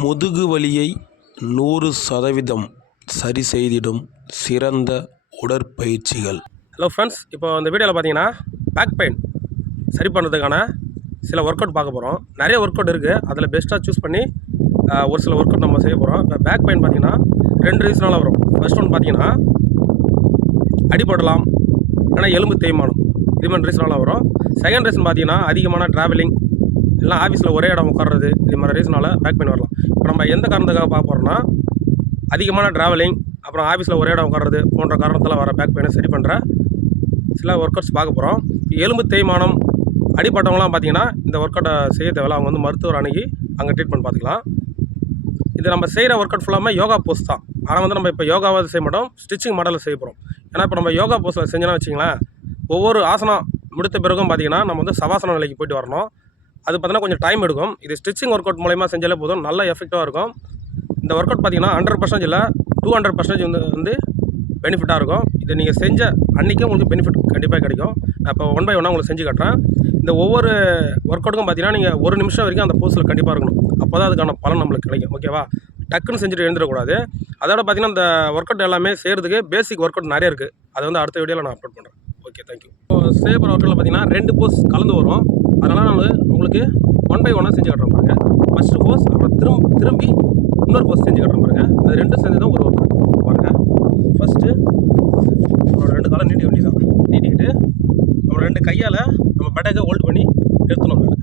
முதுகு வலியை நூறு சதவீதம் சரி செய்திடும் சிறந்த உடற்பயிற்சிகள். ஹலோ ஃப்ரெண்ட்ஸ் இப்போ இந்த வீடியோவில் பார்த்தீங்கன்னா பேக் பெயின் சரி பண்ணுறதுக்கான சில ஒர்க் அவுட் பார்க்க போகிறோம் நிறைய ஒர்க் அவுட் இருக்குது அதில் பெஸ்ட்டாக சூஸ் பண்ணி ஒரு சில ஒர்க் அவுட் நம்ம செய்ய போகிறோம் இப்போ பேக் பெயின் பார்த்தீங்கன்னா ரெண்டு ரீசனால் வரும். ஃபர்ஸ்ட் ஒன் பார்த்தீங்கன்னா அடிபடலாம் ஆனால் எலும்பு தேய்மானம். இது மாதிரி ரீசனால வரும். செகண்ட் ரீசன் பார்த்தீங்கன்னா அதிகமான ட்ராவலிங் இல்லைனா ஆஃபீஸில் ஒரே இடம் உட்கார்றது இது மாதிரி ரீசனால் பேக் பெயின் வரலாம். இப்போ நம்ம எந்த காரணத்துக்காக பார்க்க போகிறோம்னா அதிகமான ட்ராவலிங் அப்புறம் ஆஃபீஸில் ஒரே இடம் உட்கார்றது போன்ற காரணத்தில் வர பேக் பெயினை சரி பண்ணுற சில ஒர்க் அவுட்ஸ் பார்க்க போகிறோம் எலும்பு தேய்மானம் அடிப்பட்டவங்களாம் பார்த்தீங்கன்னா இந்த ஒர்க் அவுட்டை செய்ய தேவையில்ல. அவங்க வந்து மருத்துவர் அணுகி அங்கே ட்ரீட்மெண்ட் பார்த்துக்கலாம். இது நம்ம செய்கிற ஒர்க் அவுட் ஃபுல்லாமே யோகா போஸ் தான். ஆனால் வந்து நம்ம இப்போ யோகாவாவது செய்ய மாட்டோம் ஸ்டிச்சிங் மாடலில் செய்ய போகிறோம் ஏன்னா இப்போ நம்ம யோகா போஸில் செஞ்சோன்னா வச்சிங்களேன் ஒவ்வொரு ஆசனம் முடித்த பிறகும் பார்த்தீங்கன்னா நம்ம வந்து சவாசன நிலைக்கு போயிட்டு வரணும். அது பார்த்தீங்கன்னா கொஞ்சம் டைம் எடுக்கும். இது ஸ்டிச்சிங் ஒர்க் அவுட் மூலயமா செஞ்சாலே போதும். நல்ல எஃபெக்டிவாக இருக்கும். இந்த ஒர்க் அவுட் பார்த்தீங்கன்னா ஹண்ட்ரட் பர்சன்டேஜ் இல்லை டூ ஹண்ட்ரட் பர்சன்டேஜ் வந்து வந்து பெனிஃபிட்டாக இருக்கும். இதை நீங்கள் செஞ்ச அன்றைக்கே உங்களுக்கு பெனிஃபிட் கண்டிப்பாக கிடைக்கும். நான் இப்போ ஒன் பை ஒன்னாக உங்களுக்கு செஞ்சு காட்டுறேன். இந்த ஒவ்வொரு ஒர்க் அவுட்டுக்கும் பார்த்தீங்கன்னா நீங்கள் ஒரு நிமிஷம் வரைக்கும் அந்த போஸில் கண்டிப்பாக இருக்கணும். அப்போ தான் அதுக்கான பலன் நம்மளுக்கு கிடைக்கும். ஓகேவா டக்குன்னு செஞ்சுட்டு எழுந்துடக்கூடாது. அதோட பார்த்தீங்கன்னா இந்த ஒர்க் அவுட் எல்லாமே செய்கிறதுக்கு பேசிக் ஒர்க் அவுட் நிறைய இருக்குது அதை வந்து அடுத்த வீடியோவில் நான் அப்லோட் பண்ணுறேன் ஓகே தேங்க்யூ இப்போ சேபர் ஹோட்டலில் பார்த்தீங்கன்னா ரெண்டு போஸ் கலந்து வரும். அதனால் நான் உங்களுக்கு ஒன் பை ஒன்னாக செஞ்சு காட்டுறேன் பாருங்க. ஃபஸ்ட்டு போஸ் அப்புறம் திரும்ப திரும்பி இன்னொரு போஸ் செஞ்சு காட்டுறேன் பாருங்க. அது ரெண்டும் சேர்ந்து தான் ஒரு ஒர்க் பாருங்கள் பாருங்க. ஃபஸ்ட்டு ஒரு ரெண்டு காலம் நீட்டி வேண்டியதான் நீட்டிக்கிட்டு நம்ம ரெண்டு கையால் நம்ம பட்டகை ஹோல்ட் பண்ணி நிறுத்தணும் மேலே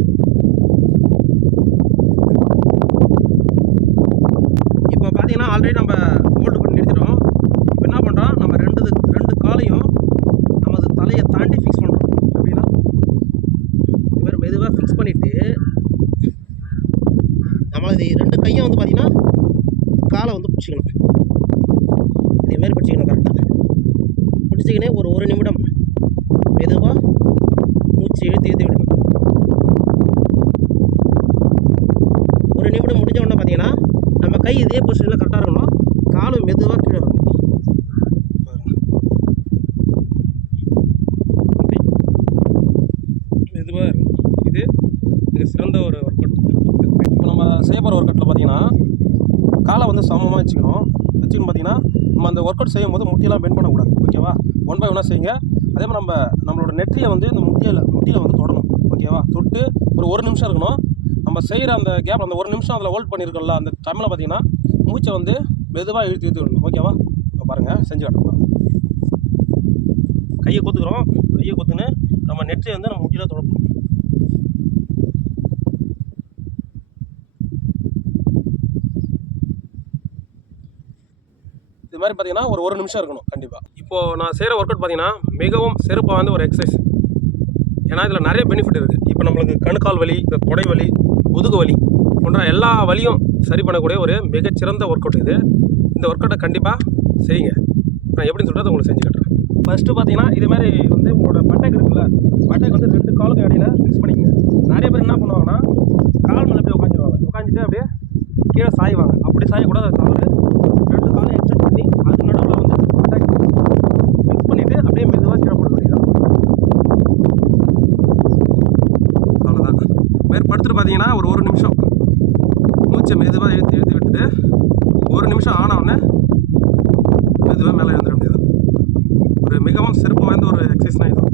இப்போ பார்த்தீங்கன்னா ஆல்ரெடி நம்ம ஹோல்டு பண்ணி நிறுத்திட்டோம் இப்போ என்ன பண்ணுறோம் நம்ம ரெண்டு ரெண்டு காலையும் நமது தலையை தாண்டி ஃபிக்ஸ் பண்ணுறோம் அப்படின்னா இது மாதிரி மெதுவாக ஃபிக்ஸ் பண்ணிவிட்டு நம்மளது ரெண்டு கையும் வந்து பார்த்திங்கன்னா காலை வந்து பிடிச்சிக்கணும். இதேமாரி பிடிச்சிக்கணும் கரெக்டாக பிடிச்சிக்கினே ஒரு ஒரு நிமிடம் மெதுவாக மூச்சு இழுத்து இழுத்து விடணும். ஒரு நிமிடம் முடிஞ்ச உடனே பார்த்தீங்கன்னா நம்ம கை இதே பொசிஷனில் கரெக்டாக இருக்கணும். காலும் மெதுவாக கீழே இருக்கணும் இப்படி. மெதுவாக இருக்கணும் இது சிறந்த ஒரு ஒர்க் அவுட் இப்போ நம்ம செய்ய போகிற ஒர்க் அவுட்டில் பார்த்தீங்கன்னா காலை வந்து சமமாக வச்சுக்கணும். வச்சுக்கணும் பார்த்தீங்கன்னா நம்ம அந்த ஒர்க் அவுட் செய்யும் போது முட்டியெல்லாம் பெண்ட் பண்ணக்கூடாது ஓகேவா ஒன் பை ஒன்னாக செய்யுங்க. அதே மாதிரி நம்ம நம்மளோட நெற்றியை வந்து இந்த முட்டியில் முட்டியில் வந்து தொடணும். ஓகேவா தொட்டு ஒரு ஒரு நிமிஷம் இருக்கணும். நம்ம செய்கிற அந்த கேப் அந்த ஒரு நிமிஷம் அதில் ஹோல்ட் பண்ணியிருக்கோம்ல அந்த டைமில் பார்த்தீங்கன்னா மூச்சை வந்து மெதுவாக இழுத்து இழுத்து விடணும். ஓகேவா இப்போ பாருங்கள் செஞ்சு காட்டுறோம் கையை கொத்துக்கிறோம். கையை கொத்துன்னு நம்ம நெற்றியை வந்து நம்ம முட்டியில் தொடப்போம். இது மாதிரி பார்த்தீங்கன்னா ஒரு ஒரு நிமிஷம் இருக்கணும் கண்டிப்பாக இப்போது நான் செய்கிற ஒர்க் அவுட் பார்த்தீங்கன்னா மிகவும் சிறப்பாக வந்து ஒரு எக்ஸசைஸ் ஏன்னா இதில் நிறைய பெனிஃபிட் இருக்குது இப்போ நம்மளுக்கு கணுக்கால் வலி இந்த கொடை வலி முதுகு வலி போன்ற எல்லா வலியும் சரி பண்ணக்கூடிய ஒரு மிகச்சிறந்த ஒர்க் அவுட் இது. இந்த ஒர்க் அவுட்டை கண்டிப்பாக செய்யுங்க. நான் எப்படின்னு சொல்கிறது உங்களுக்கு செஞ்சு கட்டுறேன். ஃபஸ்ட்டு பார்த்தீங்கன்னா இது மாதிரி வந்து உங்களோட பட்டைக்கு இருக்குல்ல பட்டைக்கு வந்து ரெண்டு காலுக்கு இடையில ஃபிக்ஸ் பண்ணிக்கங்க. நிறைய பேர் என்ன பண்ணுவாங்கன்னா கால் மேலே அப்படியே உட்காந்துருவாங்க உட்காந்துட்டு அப்படியே கீழே சாய்வாங்க. அப்படி சாயக்கூடாது அது தவறு ரெண்டு காலையும் எக்ஸ்டெண்ட் பண்ணி அது நடுவில் வந்து பட்டைக்கு ஃபிக்ஸ் பண்ணிவிட்டு அப்படியே மெதுவாக கீழே போட வேண்டியதான் அவ்வளோதான் வேறு படுத்துட்டு பார்த்தீங்கன்னா ஒரு ஒரு நிமிஷம். மூச்சை மெதுவாக இழுத்து இழுத்து விட்டுட்டு ஒரு நிமிஷம் ஆன மெதுவாக மேலே எழுந்துட வேண்டியது ஒரு மிகவும் சிறப்பு வாய்ந்த ஒரு எக்ஸசைஸ்னால் இதுதான்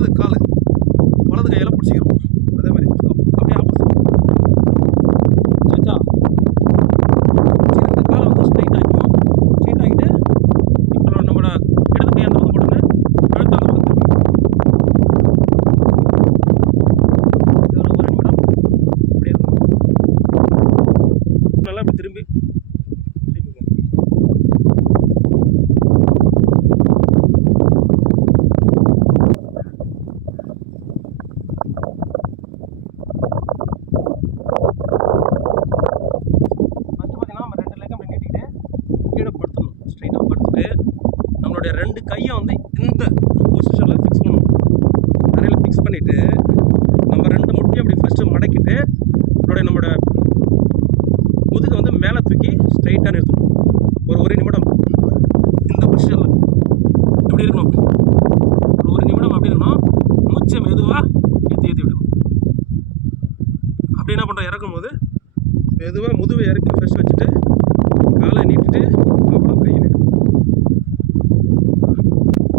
The colors. நம்மளுடைய ரெண்டு கையை வந்து இந்த பொசிஷனில் ஃபிக்ஸ் பண்ணணும். தரையில் ஃபிக்ஸ் பண்ணிவிட்டு நம்ம ரெண்டு முட்டையும் அப்படி ஃபஸ்ட்டு மடக்கிட்டு நம்மளுடைய நம்மளோட முதுகை வந்து மேலே தூக்கி ஸ்ட்ரைட்டாக நிறுத்தணும். ஒரு ஒரு நிமிடம். இந்த பொசிஷனில் எப்படி இருக்கணும். ஒரு ஒரு நிமிடம் அப்படி இருக்கணும். மூச்சை மெதுவாக ஏற்றி ஏற்றி விடணும். அப்படி என்ன பண்ணுறோம் இறக்கும் போது மெதுவாக முதுவை இறக்கி ஃபஸ்ட் வச்சுட்டு காலை நீட்டிட்டு அப்புறம் கை நீட்டு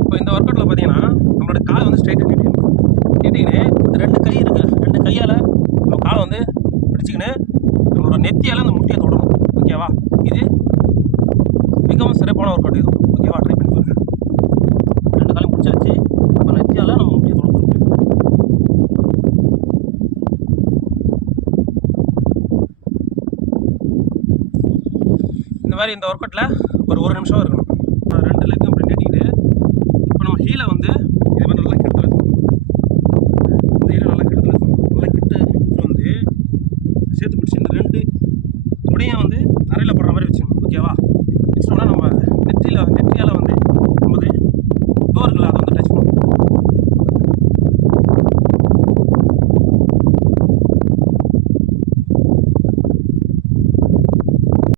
இப்போ இந்த ஒர்க் அவுட்டில் பார்த்தீங்கன்னா நம்மளோட காலை வந்து ஸ்ட்ரைட்டாக நீட்டிக்கணும் நீட்டிக்கின்னு ரெண்டு கை இருக்குது ரெண்டு கையால் நம்ம காலை வந்து பிடிச்சிக்கின்னு நம்மளோட நெத்தியால் அந்த முட்டியை தொடணும். ஓகேவா இது மிகவும் சிறப்பான ஒர்க் அவுட் இது ஓகேவா ட்ரை பண்ணி பாருங்க. ரெண்டு காலையும் பிடிச்சாச்சு. இப்போ நெத்தியால் நம்ம முட்டியை தொடணும். இந்த மாதிரி இந்த ஒர்க் அவுட்டில் ஒரு ஒரு நிமிஷம் இருக்கணும்.